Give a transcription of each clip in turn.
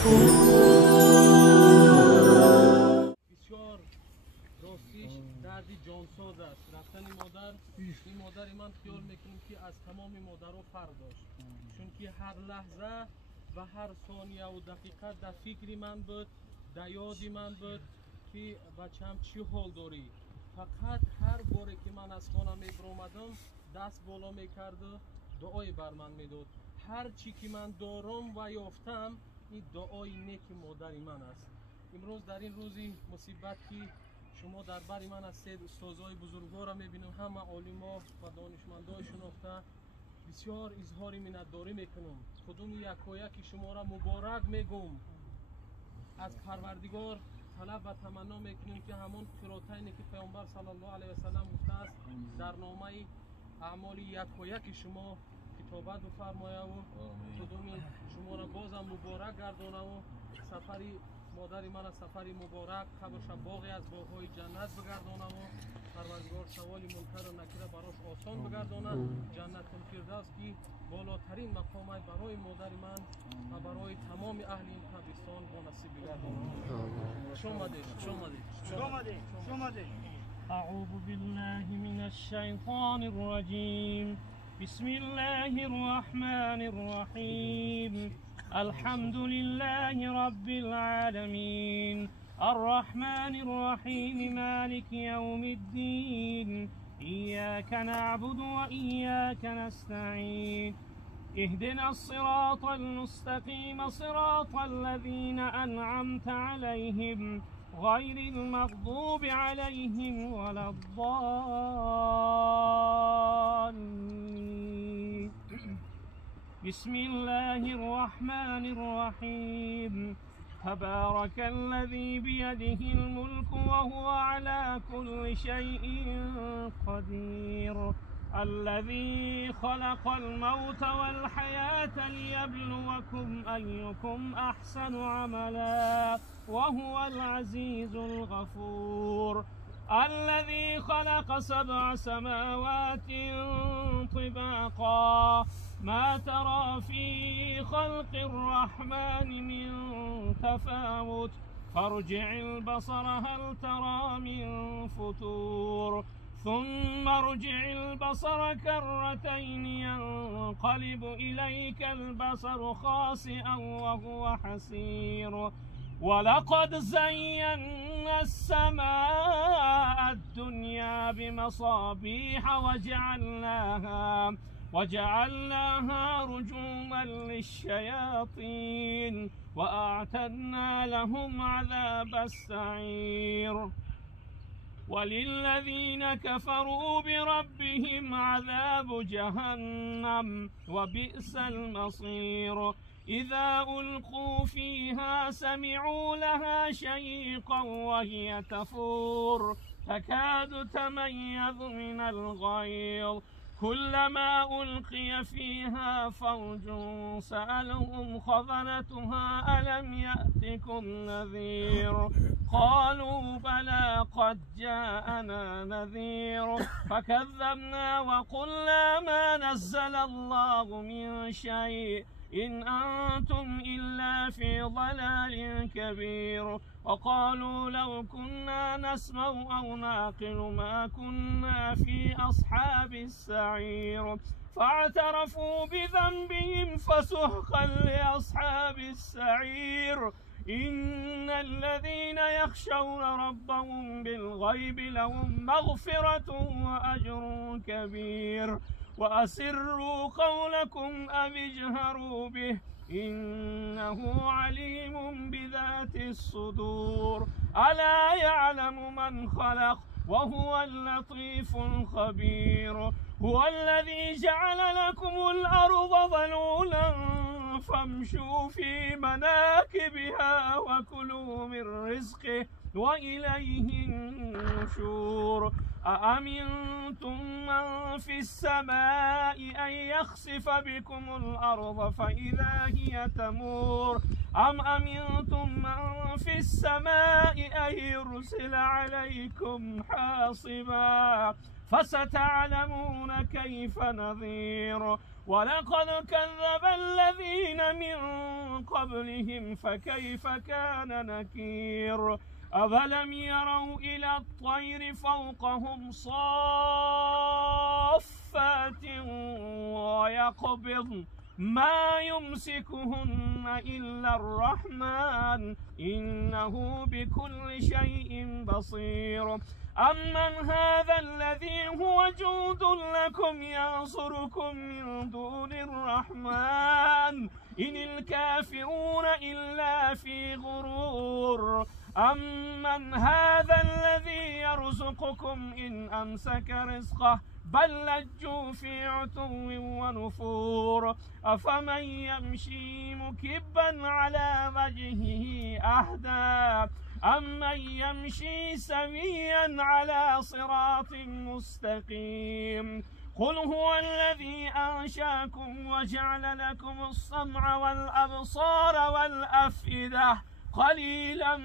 بسیار راستیش دردی جانساز است. رفتن این مادر من خیال میکنیم که از تمام مادرها فرق داشت، چون که هر لحظه و هر ثانیه و دقیقه در فکر من بود، در یادی من بود که بچم چی حال داری. فقط هر باری که من از خانه میبرامدم دست بالا میکرد و دعای بر من میداد. هر چی که من دارم و یافتم این دعای نیک مادر من است. امروز در این روزی مصیبت که شما در بر من هستید، استادای بزرگوار را میبینم، همه عالما و دانشمندای شناخته، بسیار اظهار منتداری میکنم. کدوم یکایک شما را مبارک میگم. از پروردگار طلب و تمنا میکنیم که همون قراتینی که پیامبر صلی الله علیه و سلم گفته است در نامه اعمال یکایک شما کتابت بفرمایه و کدوم شما را بازم مبارک گردانه و سفری مادر من از سفری مبارک قبرش باغی از باغهای جنت بگردانه و پروردگار سوال منکر و نکیر براش آسان بگردانه. جنت الفردوس که بالاترین مقام برای مادر من و برای تمام اهل این قبرستان با نصیب بگردانه. شما أعوذ بالله من الشيطان الرجيم. بسم الله الرحمن الرحيم. الحمد لله رب العالمين الرحمن الرحيم مالك يوم الدين إياك نعبد وإياك نستعين اهدنا الصراط المستقيم صراط الذين أنعمت عليهم غير المغضوب عليهم ولا الضالين. بسم الله الرحمن الرحيم. تبارك الذي بيده الملك وهو على كل شيء قدير. الذي خلق الموت والحياة ليبلوكم أيكم أحسن عملا وهو العزيز الغفور. الذي خلق 7 سماوات طباقا ما ترى في خلق الرحمن من تفاوت فارجع البصر هل ترى من فطور ثم ارجع البصر كرتين ينقلب إليك البصر خاسئا وهو حسير. ولقد زينا السماء الدنيا بمصابيح وجعلناها رجوما للشياطين وأعتدنا لهم عذاب السعير. وللذين كفروا بربهم عذاب جهنم وبئس المصير. إذا ألقوا فيها سمعوا لها شيقا وهي تفور تكاد تميز من الغيظ كلما ألقي فيها فوج سألهم خزنتها ألم يأتكم نذير قالوا بلى قد جاءنا نذير فكذبنا وقلنا ما نزل الله من شيء إن أنتم إلا في ضلال كبير. وقالوا لو كنا نسمع أو نعقل ما كنا في أصحاب السعير فاعترفوا بذنبهم فسحقا لأصحاب السعير. إن الذين يخشون ربهم بالغيب لهم مغفرة وأجر كبير. وأسروا قولكم أو اجهروا به إنه عليم بذات الصدور. ألا يعلم من خلق وهو اللطيف الخبير. هو الذي جعل لكم الأرض ذلولا فامشوا في مناكبها وكلوا من رزقه وإليه النشور. أأمنتم من في السماء أن يخسف بكم الأرض فإذا هي تمور أم أمنتم من في السماء أن يرسل عليكم حاصبا فستعلمون كيف نذير. ولقد كذب الذين من قبلهم فكيف كان نكير أفلم يروا إلى الطير فوقهم صافات ويقبضن ما يمسكهن إلا الرحمن إنه بكل شيء بصير أمن هذا الذي هو جند لكم ينصركم من دون الرحمن إن الكافرون إلا في غرور أمن هذا الذي يرزقكم إن أمسك رزقه بل لجوا في عتو ونفور أفمن يمشي مكبا على وجهه أهدى أمن يمشي سويا على صراط مستقيم قل هو الذي أنشاكم وجعل لكم السمع والأبصار والأفئدة قليلا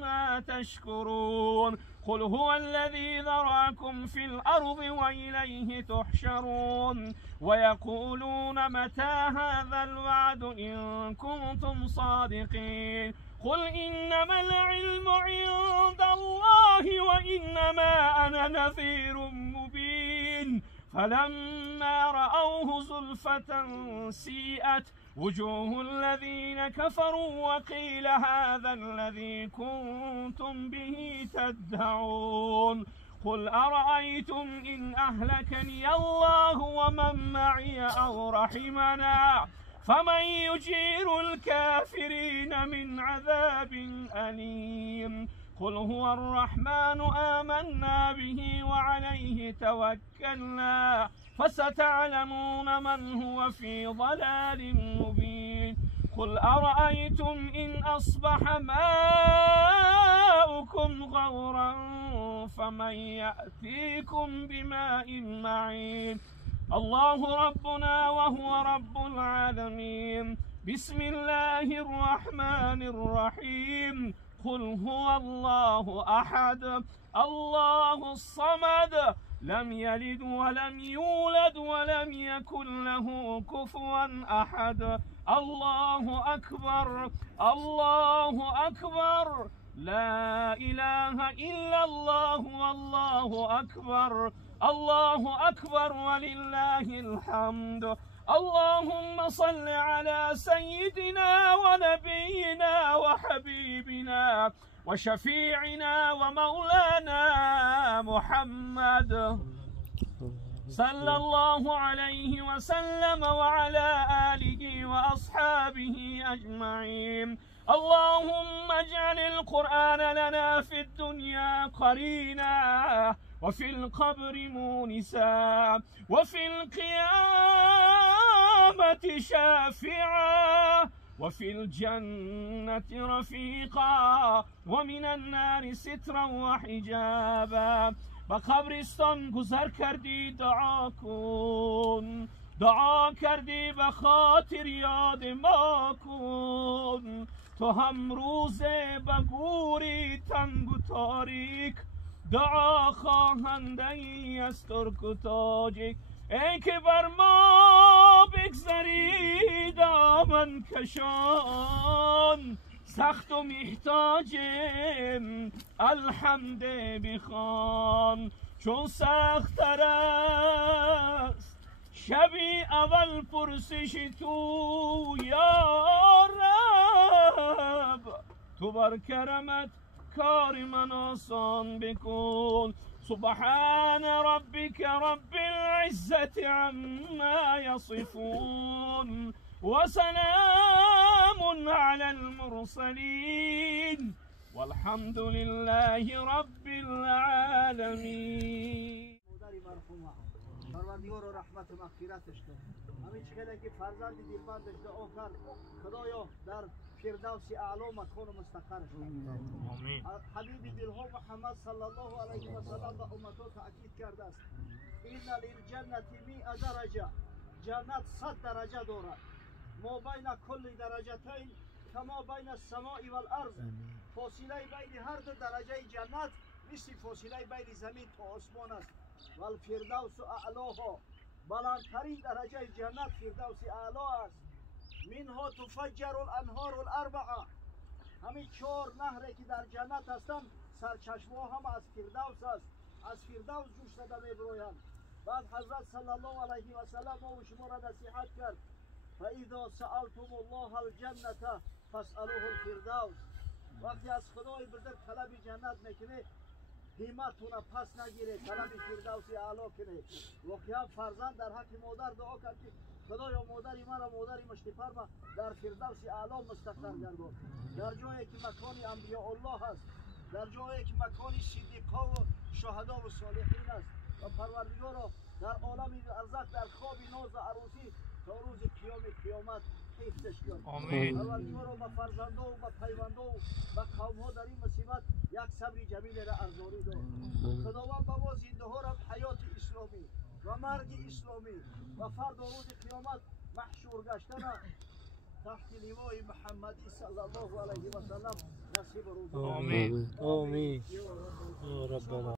ما تشكرون قل هو الذي ذراكم في الأرض وإليه تحشرون ويقولون متى هذا الوعد إن كنتم صادقين قل إنما العلم عند الله وإنما أنا نذير مبين فلما رأوه زلفة سيئت وجوه الذين كفروا وقيل هذا الذي كنتم به تدعون قل أرأيتم إن أهلكني الله ومن معي أو رحمنا فمن يجير الكافرين من عذاب أليم قل هو الرحمن آمنا به وعليه توكلنا فستعلمون من هو في ضلال مبين قل أرأيتم إن أصبح ماؤكم غورا فمن يأتيكم بماء معين الله ربنا وهو رب العالمين بسم الله الرحمن الرحيم قل هو الله أحد الله الصمد لم يلد ولم يولد ولم يكن له كفوا أحد الله أكبر الله أكبر لا إله إلا الله والله أكبر الله أكبر ولله الحمد اللهم صل على سيدنا ونبينا وحبيبنا وشفيعنا ومولانا محمد صلى الله عليه وسلم وعلى آله وأصحابه أجمعين اللهم اجعل القرآن لنا في الدنيا قرينا وفي القبر مونسا وفي القيامة شافعا وفي الجنة رفيقا ومن النار سترا وحجابا بقبرستان گذر کردی دعا کن دعا کردی به خاطر یاد ما کن تو هم روز به گوری تنگ و تاریک دعا خواهنده ای از ترک و تاجیک ای که بر ما بگذری دامن کشان سخت و محتاجم الحمد بخوان چون سخت تر است شبی اول پرسش تو یا رب تو بر کرمت کار من آسان بکن سبحان ربك رب العزة عما يصفون وسلام على المرسلين والحمد لله رب العالمین. مادری مرحومه پروردگار و رحمت و مغفرتش کن. همین چیزی که فرزند دلبندش دعا کرد خدایا در فردوس اعلی مکان مستقرش کن. آمین. حبیب دلها محمد صلی الله علیه و سلم به امتها تاکید کرده است این للجنة 100 درجه جنت 100 درجه دارد ما بین کل درجتین کما بین السماء والارض فاصله بین هر دو درجه جنت مثل فاصله بین زمین تا آسمان است و الفردوس اعلاها بلندترین درجه جنت فردوس اعلا است منها تفجر الانهار الاربعه. همین 4 نهری که در جنت هستند سرچشمه هم از فردوس است. از فردوس جوش زده میبرویند. بعد حضرت صلی الله علیه و سلم ما و شما را نصیحت کرد فاذا سألتم الله الجنة فاسألوه الفردوس. وقتی از خدای بزرگ طلب جنت میکنه همتون پس نگیره، طلب فردوس اعلی کنه. واقعا فرزند در حق مادر دعا کرد که خدایا مادری مرا مادری مشتفر ما در فردوس اعلی مستقر گردان. در جایی که مکان انبیاء الله است، در جایی که مکان صدیقا و شهدا و صالحین است. و پروردگارا در عالم ارزق در خواب ناز و عروسی تا روز قیامت حفظش کن. آمین. پروردگارا با فرزندا و با پیوندا و با قوم ها در این مصیبت یک صبر جمیل را ارزانی داد. خداوند با ما زنده ها را حیات اسلامی و مرگ اسلامی و فردا روز قیامت محشور گشتن تحت لوای محمدی صلی الله علیه و سلم نصیب روز. آمین. آمین. یا ربنا.